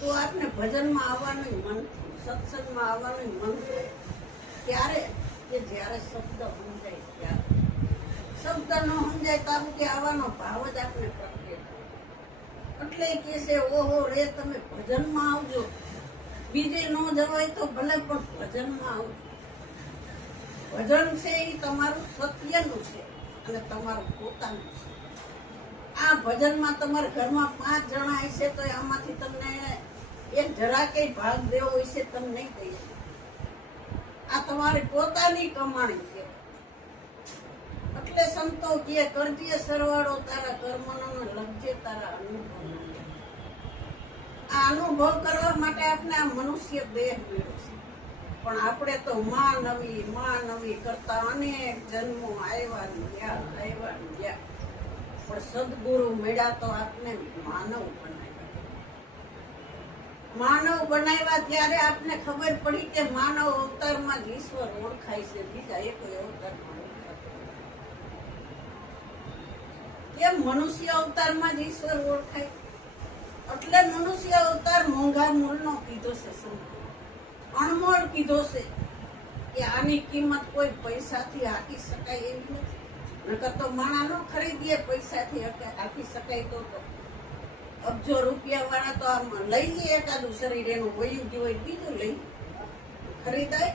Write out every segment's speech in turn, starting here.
તો આપને ભજનમાં આવવાનું મન, સત્સંગમાં આવવાનું મન ત્યારે કે જ્યારે શબ્દ સમજાય ત્યારે. શબ્દ ન સમજાય તો આવું કે આવવાનો ભાવ જ આપને પ્રગટે. એટલે કે છે ઓહો રે તમે ભજનમાં આવજો, બીજે ન જવાય તો ભલે પણ ભજનમાં આવજો. ભજન છે એ તમારું સત્યનું છે અને તમારું પોતાનું છે. આ ભજનમાં તમારા ઘરમાં 5 જણા હશે તો આમાંથી તમને એક જરા કઈ ભાગ દેવો હશે તમે નહીં દઈ. આ તમારી પોતાની કમાણી છે. એટલે સંતો કે કરજે સરવાળો તારા કર્મનો લખજે તારા અનુભવ. આ અનુભવ કરવા માટે આપણે આ મનુષ્ય દેહ મળ્યો છે. પણ આપણે તો માં નવી કરતા અનેક જન્મો આવ્યા ને ગયા. પણ સદગુરુ મળ્યા તો આપને માનવ બનાવ્યા ત્યારે આપને ખબર પડી કે માનવ અવતારમાં જ ઈશ્વર ઓળખાય છે, બીજા એક અવતારમાં ઓળખાય. કેમ મનુષ્ય અવતારમાં જ ઈશ્વર ઓળખાય? એટલે મનુષ્ય અવતાર મોંઘા મૂળનો કીધો છે, અણમોલ કીધો છે કે આની કિંમત કોઈ પૈસાથી આંકી શકાય એવી નથી. નકર તો માણા નો ખરીદીએ પૈસાથી આંકી શકાય તો અબજો રૂપિયા વાળા તો આમ લઈ લે એકાદું શરીર એનું વયું ગયું હોય બીજું લઈ ખરીદાય.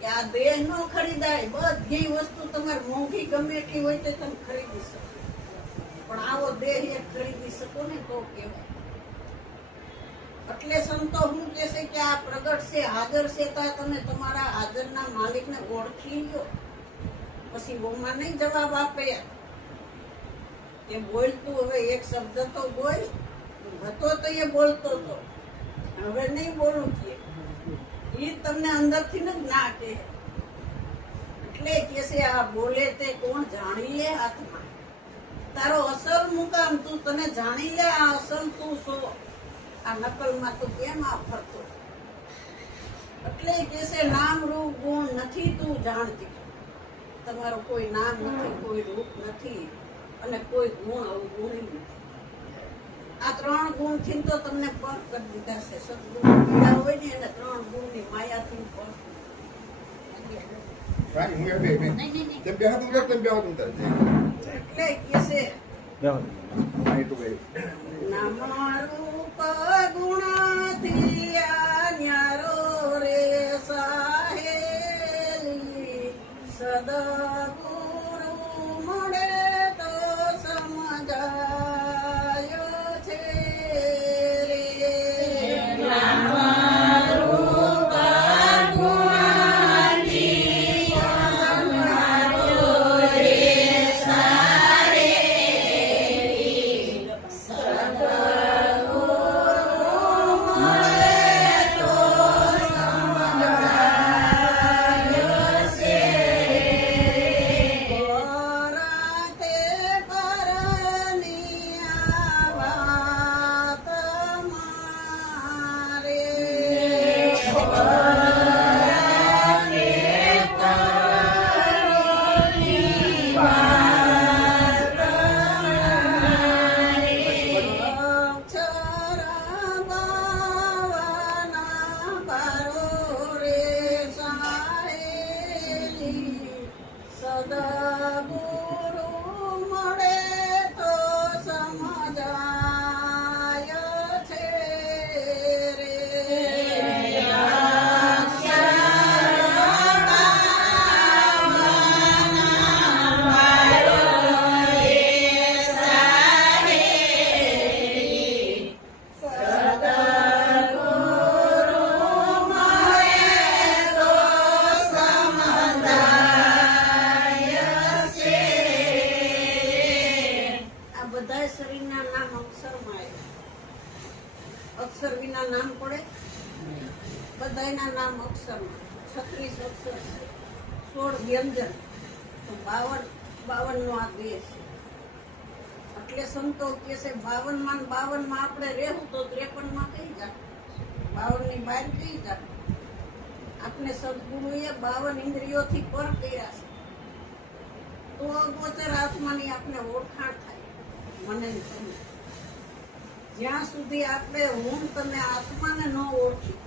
કે આ દેહ નો ખરીદાય. બધી વસ્તુ તમારે મોંઘી ગમે એટલી હોય તો તમે ખરીદી શકો, પણ આવો દેહ એક ખરીદી શકો ને તો કહેવાય. એટલે સંતો શું કે છે કે આ પ્રગટ છે, હાજર છે, તો તમે તમારા હાજરના માલિકને ઓળખી લો. પછી ઓમાં નહીં જવાબ આપે એ બોલતું હવે એક શબ્દ તો બોલ હતો તો એ બોલતો હતો હવે નહીં બોલું કે એ તમને અંદરથી જ ના કે એટલે કે છે આ બોલે તે કોણ જાણી લે હાથમાં તારો અસલ મુકામ તું તને જાણી લે આ અસલ તું છો આ નકલમાં તું કેમ આ ફરતો એટલે કે છે નામ રૂપ ગુણ નથી તું જાણતી તમારો કોઈ નામ નથી કોઈ રૂપ નથી અને કોઈ ગુણ અવગુણ નથી આ 3 ગુણ થી તો તમને પર કરી દીધા છે સદગુણ પીડા હોય ને એને 3 ગુણ ની માયાથી પર એટલે કે છે નામ રૂપ ગુણાથી આ ન્યારો રે સાહેલી સદગુરુ મળે તો સમજાયો છે રે સદગુરુ મળે તો સમજાય છે રે બધા શરીરના નામ અક્ષરમાં આવ્યા અક્ષર વિના નામ પડે બધાના નામ અક્ષરમાં 36 અક્ષર છે 16 વ્યંજન તો 52 નો આ દેશ એટલે સંતો કે છે 52 માં 52 માં આપણે રહેવું તો 53 માં કઈ જા 52 ની બહાર કઈ જા આપણે સદગુરુએ 52 ઇન્દ્રિયોથી પર કર્યા છે તો અગોચર આત્માની આપણે ઓળખાણ થાય મને તમે જ્યાં સુધી આપણે હું તમે આત્માને ન ઓળખી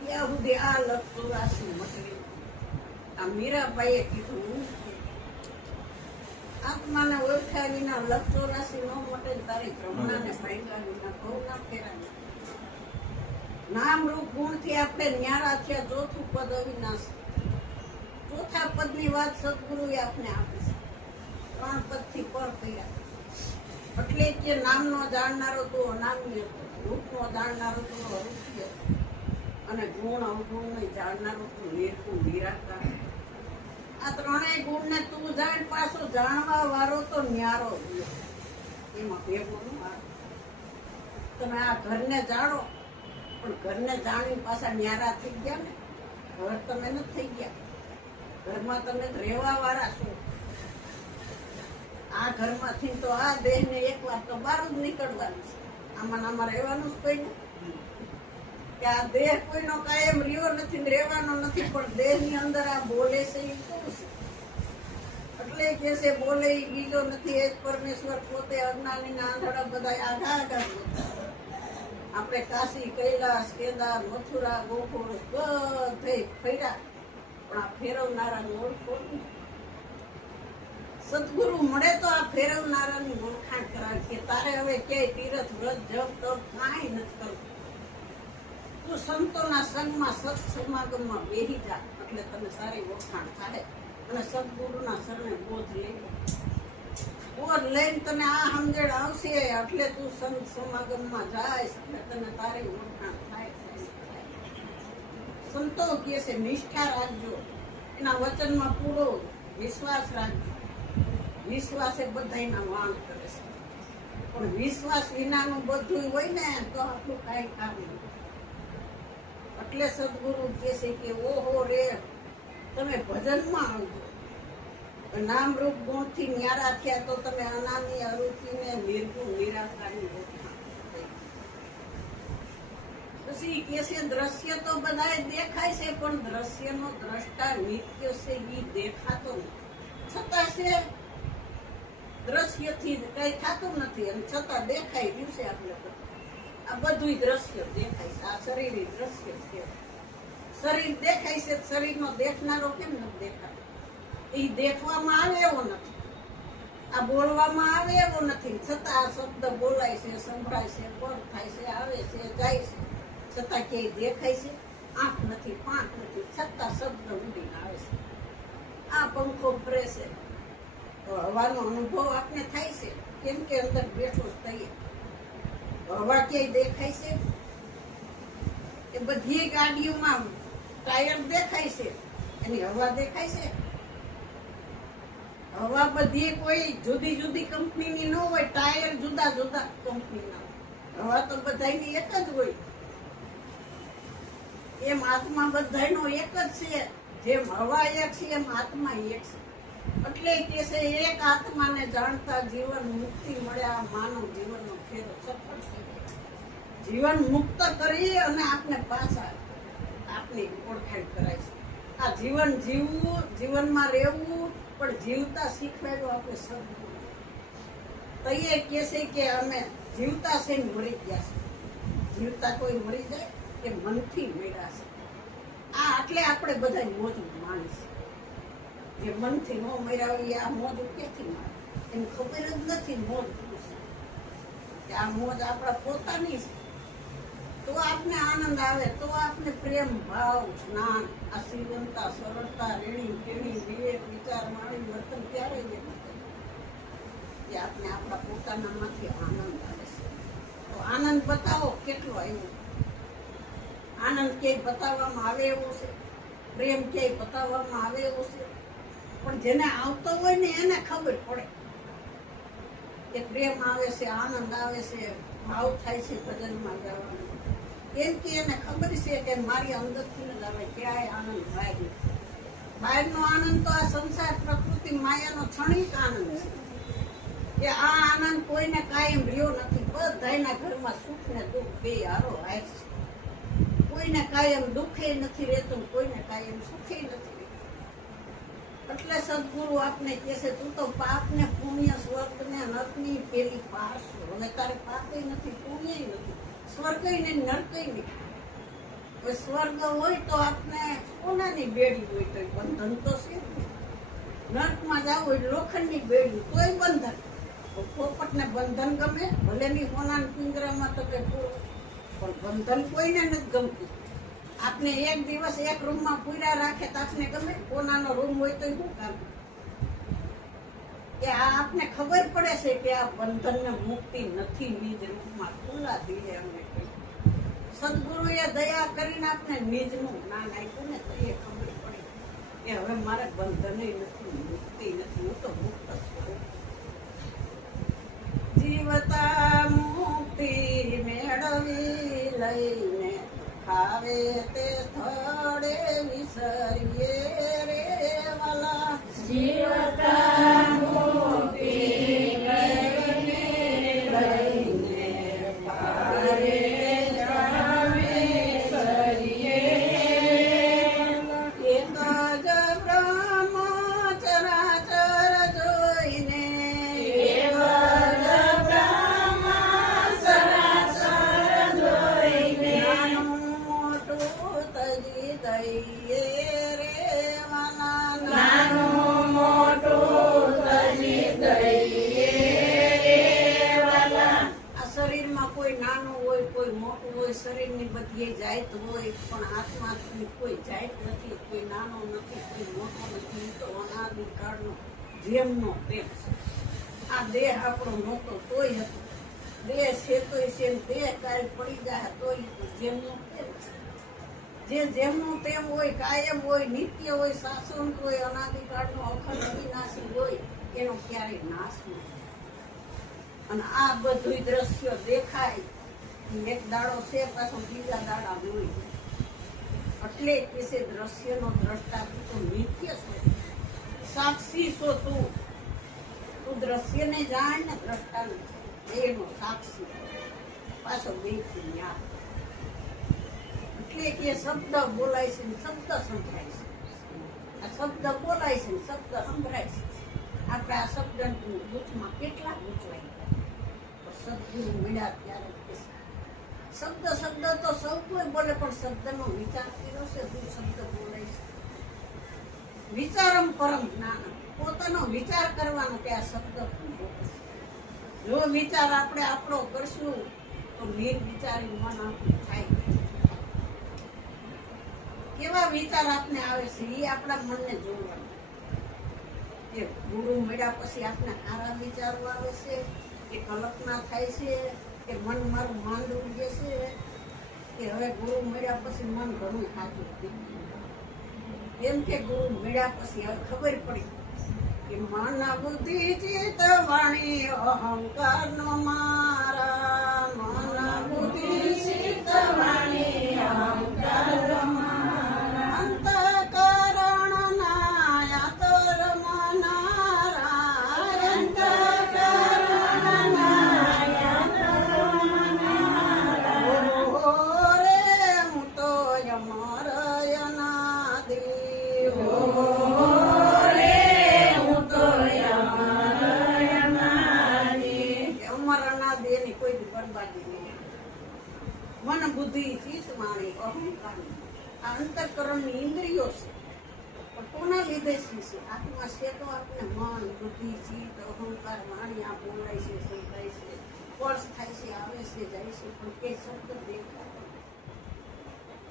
ત્યાં સુધી આ લખતું રાશિ મટલી આ મીરાબાઈએ કીધું હું આત્માને ઓળખ્યા વિના લખતો રાશિ ન મટે તારી બ્રહ્માને ભાંગ્યા વિના બહુ ના ફેરા નામ રૂપ ગુણ થી આપણે ન્યારા થયા ચોથું પદ અવિનાશ ચોથા પદની વાત સદગુરુએ આપણે આપી છે 3 પદથી પર કર્યા એટલે કે નામનો જાણનારો તો અનામી હતો રૂપનો જાણનારો તો અરૂપી હતો અને ગુણ અવગુણને જાણનારો તો નિર્ગુણ નિરાકાર આ 3 ગુણને તું જાણ પાછો જાણવા વાળો તો ન્યારો એમાં ભેગું ન આવે તમે આ ઘરને જાણો પણ ઘરને જાણી પાછા ન્યારા થઈ ગયા ને ઘર તમે નથી થઈ ગયા ઘરમાં તમે રહેવા વાળા છો આ ઘરમાંથી તો આ દેહને એકવાર તો બહાર જ નીકળવાનું છે આમાં રહેવાનું જ કોઈ નથી કે આ દેહ કોઈનો કાયમ રહ્યો નથી ને રહેવાનો નથી પણ દેહની અંદર આ બોલે છે એ કોણ છે એટલે કે છે બોલે એ બીજો નથી એ જ પરમેશ્વર પોતે અજ્ઞાનીના આંધળા બધા આઘા આઘા આપણે કાશી કૈલાસ કેદાર મથુરા ગોકુળ બધે ફર્યા પણ આ ફેરવનારાનું ઓળખો સદગુરુ મળે તો આ ફેરવનારાની ઓળખાણ કરાવે કે તારે હવે ક્યાંય તીરથ વ્રત જપ તપ કાંઈ નથી કરવું તું સંતોના સંગમાં સત સમાગમમાં બેહી જા એટલે તને સારી ઓળખાણ થાય અને સદગુરુના શરણે બોધ લઈ બોધ લઈને તને આ સમજણ આવશે એટલે તું સંત સમાગમમાં જાય એટલે તને તારી ઓળખાણ થાય સંતો કહે છે નિષ્ઠા રાખજો એના વચનમાં પૂરો વિશ્વાસ રાખજો વિશ્વાસે બધાયના વાણ કરે છે, પણ વિશ્વાસ વિનાનું બધું હોય ને તો આપણું કાંઈ કામ નહીં. એટલે સદગુરુ કહે છે કે ઓહો રે, તમે ભજનમાં આવજો. નામ રૂપ ગુણથી ન્યારા થયા તો તમે અનામી અરૂપીને નિર્ગુણ નિરાકારની ઓળખાણ. પછી કે છે દ્રશ્ય તો બધાય દેખાય છે, પણ દ્રશ્યનો દ્રષ્ટા નિત્ય છે ઈ દેખાતો નથી. છતાં છે દ્રશ્યથી કઈ થતું નથી, અને છતાં દેખાય રહ્યું છે આપણે. આ બધું દ્રશ્ય દેખાય છે. આ શરીર દ્રશ્ય છે. શરીર દેખાય છે, શરીરનો દેખનારો કેમ નથી દેખાતો? એ દેખવામાં આવે એવો નથી, આ બોલવામાં આવે એવો નથી. છતાં આ શબ્દ બોલાય છે, સંભળાય છે, પગ થાય છે, આવે છે, જાય છે, છતાં ક્યાંય દેખાય છે? આંખ નથી, પાંખ નથી, છતાં શબ્દ ઉડીને આવે છે. આ પંખો ફરે છે તો હવાનો અનુભવ આપને થાય છે, કેમ કે અંદર બેઠો જ થઈએ. હવા ક્યાંય દેખાય છે? એ બધી ગાડીઓમાં ટાયર દેખાય છે, એની હવા દેખાય છે? હવા બધી કોઈ જુદી જુદી કંપનીની ન હોય, ટાયર જુદા જુદા કંપનીના. હવા તો બધાની એક જ હોય. એમ આત્મા બધાનો એક જ છે. જેમ હવા એક છે એમ આત્મા એક છે. એટલે કે છે એક આત્માને જાણતા જીવન મુક્તિ મળ્યા, માનવ જીવનનો ફેરો સફળ છે. જીવન મુક્ત કરી અને આપને પાછા આપની ઓળખાણ કરાય છે. આ જીવન જીવવું, જીવનમાં રહેવું, પણ જીવતા શીખવાડ્યું આપણે સદગુરુ. તો એ કહે છે કે અમે જીવતા છે મળી ગયા છે. જીવતા કોઈ મળી જાય કે મનથી મળ્યા છે. આ એટલે આપણે બધા મોજ માણીશ. જે મનથી ન મળ્યા હોય આ મોજ ક્યાંથી માણે? એને ખબર જ નથી મોજ કે આ મોજ આપણા પોતાની છે. તો આપને આનંદ આવે, તો આપને પ્રેમ ભાવ જ્ઞાન આશીર્વંતા સરળતા રેણી કેણી વિવેક વિચાર માણી વર્તન ક્યારેય કે આપને આપણા પોતાનામાંથી આનંદ આવે છે. તો આનંદ બતાવો કેટલો આવ્યો? આનંદ ક્યાંય બતાવવામાં આવે એવો છે? પ્રેમ ક્યાંય બતાવવામાં આવે એવો છે? પણ જેને આવતો હોય ને એને ખબર પડે કે પ્રેમ આવે છે, આનંદ આવે છે, ભાવ થાય છે ભજનમાં જવાનું. કેમ કે એને ખબર છે કે મારી અંદરથી જ આવે, ક્યાંય આનંદ બહાર નથી. બહારનો આનંદ તો આ સંસાર પ્રકૃતિ માયાનો ક્ષણિક આનંદ છે. કે આ આનંદ કોઈને કાયમ રહ્યો નથી. બધાના ઘરમાં સુખ ને દુઃખ બે હારો હાય છે. કોઈને કાયમ દુઃખે નથી રહેતું, કોઈને કાયમ સુખે નથી. એટલે સદગુરુ આપને કહે છે તું તો પાપ ને પુણ્ય સ્વર્ગ ને નરકની પેલી પાસ. હવે તારે પાપે નથી, પુણ્ય નથી, સ્વર્ગ ને નરક નહીં. સ્વર્ગ હોય તો આપને કોનાની બેડી હોય તો બંધન તો છે. નરકમાં જવું હોય લોખંડની બેડી તોય બંધન. પોપટ ને બંધન ગમે, ભલે ની કોના પિંજરામાં તો કે પણ બંધન કોઈને નથી ગમતું. આપને એક દિવસ એક રૂમમાં પૂરા રાખે તો આપને ગમે? કોનાનો રૂમ હોય તો શું કામ? કે આ આપને ખબર પડે છે કે આ બંધન ને મુક્તિ નથી. નિજ રૂપમાં ખુલ્લા દિલે અમને કહ્યું. સદગુરુએ દયા કરીને આપને નિજનું જ્ઞાન આપ્યું ને તો એ ખબર પડી કે હવે મારે બંધને નથી, મુક્તિ નથી, હું તો મુક્ત છું. જીવતા મુક્તિ મેળવી લઈને ખાવે તે સ્થળે વિસરીએ રે વાલા. જીવતા મુક્તિ મેળવી લઈને ખાવે જાવે વિસરીએ. એક જ બ્રહ્મ ચરાચર જોઈને, એક જ બ્રહ્મ ચરાચર જોઈને નાનું મોટું તજી દઈએ રે વાલા. નાનું મોટું તજી દઈએ રે વાલા. આ શરીરમાં કોઈ નાનું હોય, કોઈ મોટું હોય, શરીરની બધી જાત હોય, પણ આત્માની કોઈ જાત નથી, કોઈ નાનો નથી, કોઈ મોટો નથી. તો અનાદિકાળનો જેમનો પ્રેમ છે. આ દેહ આપણો નહોતો તોય હતો, દેહ છે તોય છે, દેહ કાંઈ પડી જાય તોય જેમનો પ્રેમ છે. જે જેમનું પ્રેમ હોય, કાયમ હોય, નિત્ય હોય, શાશ્વત હોય, અનાદિકાળનો અખંડ અવિનાશી હોય, એનો ક્યારેય નાશ ન થાય. અને આ બધું દ્રશ્ય દેખાય એક દાડો છે પાછો બીજા દાડા જોઈ એટલે કે છે દ્રશ્યનો દ્રષ્ટા તો નિત્ય છે. સાક્ષી છો તું દ્રશ્યને જાણ ને દ્રષ્ટાને એનો સાક્ષી પાછો દેખી યાદ. એટલે કે શબ્દ બોલાય છે ને શબ્દ સંભળાય છે. આ શબ્દ બોલાય છે ને શબ્દ સંભળાય છે. આપણે આ શબ્દ ગૂંચમાં કેટલા ગૂંચવાય સદગુરુ મળ્યા ત્યારે શબ્દ તો સૌ કોઈ બોલે પણ શબ્દનો વિચાર કર્યો છે. હું શબ્દ બોલાય છે વિચારમ પરમ જ્ઞાન. પોતાનો વિચાર કરવાનો કે આ શબ્દ જો વિચાર આપણે આપણો કરશું તો નિર્વિચારી મન આપણું થાય. કેવા વિચાર આપને આવે છે એ આપણા મનને જોવાનું. કે ગુરુ મળ્યા પછી આપને સારા વિચારો આવે છે કે કલ્પના થાય છે કે મન મારું માંદું જશે કે હવે ગુરુ મળ્યા પછી મન ઘણું સાચું એમ કે ગુરુ મળ્યા પછી હવે ખબર પડી કે મન બુદ્ધિ ચિત્ત વાણી અહંકાર નો મારા. મન બુદ્ધિ ચિત્ત વાણી અહંકાર નો મારા. અંતઃકરણ ના આતર મનારા. અંતઃકરણ ના આતર મનારા. રે હું તો અમર અનાદિ. મન બુદ્ધિ ચિત્ત વાણી અહંકાર આ અંતઃકરણની ઇન્દ્રિયો છે. પણ કોના લીધે છે? આત્મા છે તો આપણે મન બુદ્ધિ ચિત્ત અહંકાર વાણી આ બોલાય છે સંભળાય છે સ્પર્શ થાય છે આવે છે જાય છે પણ કે શબ્દ દેખાય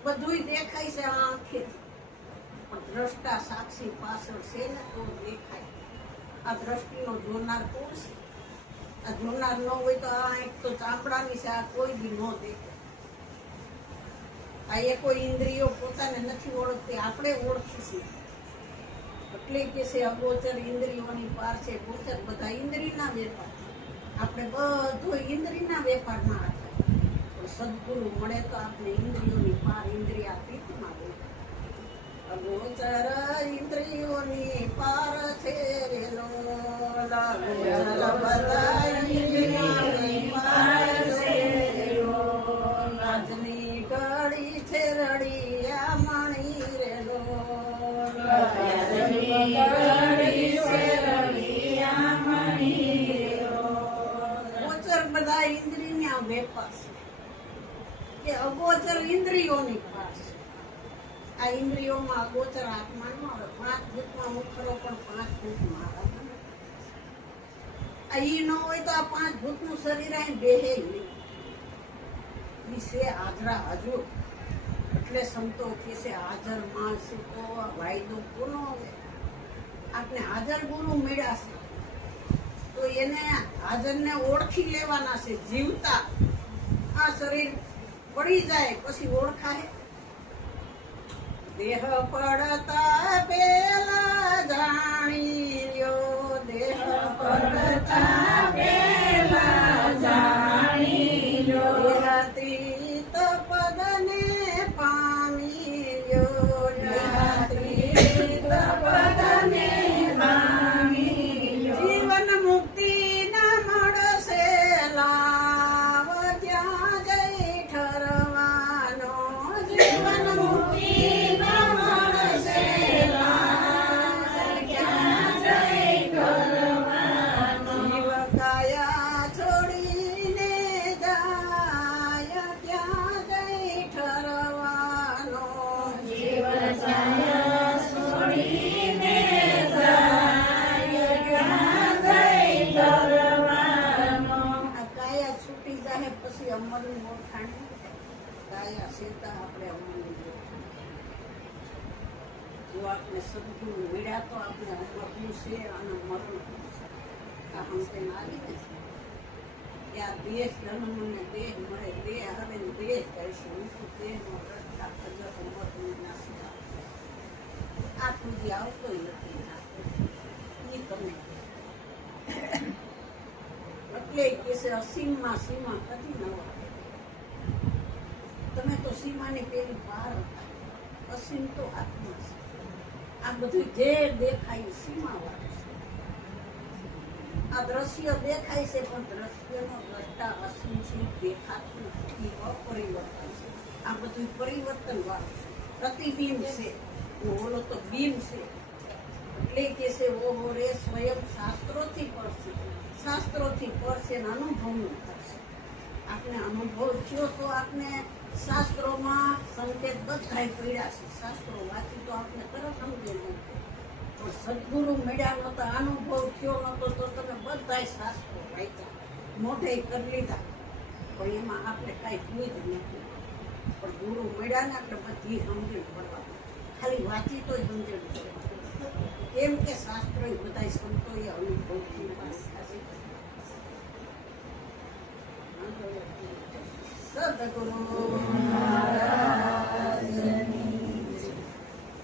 બધું દેખાય છે આ આંખે પણ દ્રષ્ટા સાક્ષી પાછળ છે ને તો દેખાય. આ દ્રષ્ટિનો જોનાર કોણ છે? આ જોનાર ન હોય તો આ એક તો ચામડાની છે આ કોઈ બી ન દેખાય. આ એ કોઈ ઇન્દ્રિયો પોતાને નથી ઓળખતી આપણે ઓળખી છીએ. એટલે કે છે અગોચર ઇન્દ્રિયોની પાર છે ગોચર. બધા ઇન્દ્રિયના વેપાર આપણે બધું ઇન્દ્રિયના વેપારમાં હતા પણ સદગુરુ મળે તો આપણે ઇન્દ્રિયોની પાર ઇન્દ્રિયાતીતમાં અગોચર ઇન્દ્રિયોની પાર છે રેલો. બધા ઇન્દ્રિયોની પાર છે રેલો. રાજની ગળી છે રડિયા મણી રેલો. ગોચર બધા ઇન્દ્રિયના વેપાર છે કે અગોચર ઇન્દ્રિયોની પાર છે. આ ઇન્દ્રિયોમાં અગોચર આત્મા નો આવે. 5 ભૂતમાં મુખરો પણ 5 ભૂતમાં આવે. આ ઈ ન હોય તો આ 5 ભૂતનું શરીર અહીં બેહે નહીં. છે હાજરા હાજર એટલે સંતો કે છે હાજર માણસ તો વાયદો કોનો આવે. આપણે હાજર ગુરુ મળ્યા છે તો એને હાજરને ઓળખી લેવાના છે જીવતા. આ શરીર પડી જાય પછી ઓળખાય. દેહ પડતા પેલા જાણી લ્યો. દેહ પડતા પેલા જાણી લ્યો. દેહાતીત પદને પામી લ્યો. દેહાતીત પદને પામી લ્યો. જીવન મુક્તિ ના મળશે લાવ ત્યાં જઈ ઠરવાનો. જીવન મુક્તિ અમરની ઓળખાણ કાયા સીતા આપણે અમરની જો આપણે સદગુરુ મળ્યા તો આપણે અમરનું છે અને મરણનું છે. આ હંતે આવી ને કે આ દેહ જન્મને દેહ મળે દેહ હવે દેહ કહીશું હું દેહનો રસ્તા ખજર અમરનું નાસી આ સુધી આવતો નથી એ તમે એટલે કે છે અસીમમાં સીમા કદી ન આવે. તમે તો સીમાની પેલી પાર હતા. અસીમ તો આત્મા છે. આ બધું જે દેખાય એ સીમાવાળું છે. આ દ્રશ્ય દેખાય છે પણ દ્રશ્યનો દ્રષ્ટા અસીમ છે, દેખાતું નથી, અપરિવર્તન છે. આ બધું પરિવર્તન વાળું છે. પ્રતિબિંબ છે, ઓલો તો બિંબ છે. એટલે કે છે ઓહો રે સ્વયં શાસ્ત્રોથી પડશે, શાસ્ત્રોથી પડશે ને અનુભવનું થશે. આપણે અનુભવ થયો તો આપણે શાસ્ત્રોમાં સંકેત બધાય પડ્યા છે. શાસ્ત્રો વાંચી તો આપણે તરત સમજી નહીં. પણ સદગુરુ મળ્યા નહોતા, અનુભવ થયો નહોતો તો તમે બધાય શાસ્ત્રો વાંચ્યા, મોઢે કરી લીધા, પણ એમાં આપણે કાંઈ જોઈ જ નથી. પણ ગુરુ મળ્યા ને આપણે બધી સમજણ પડવા, ખાલી વાંચી તો સમજણ પડવા. કેમ કે શાસ્ત્રો બધા સંતોએ અનુભવથી વાંચ્યા છે. સદગુરુ